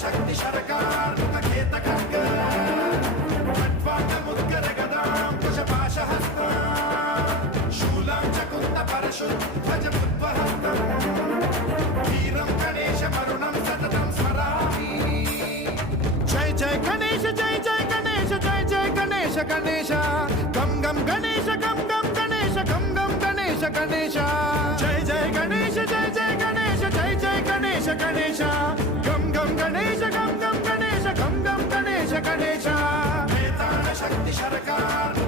शक्ति सरकार खेत मुद्गर गदां कुशपाशहस्त शूलां चकुन्द परशु ध्वज बुद्वहस्तं वीरं गणेश वरुणं सततं स्मरामि। जय जय गणेश जय जय गणेश जय जय गणेश गणेश गम गम गणेश गम गम गणेश गम गम गणेश गणेश जय जय गणेश जय जय गणेश जय जय गणेश गणेश गम गम गणेश गम गम गणेश गम गम गणेश गणेश शक्ति सरकार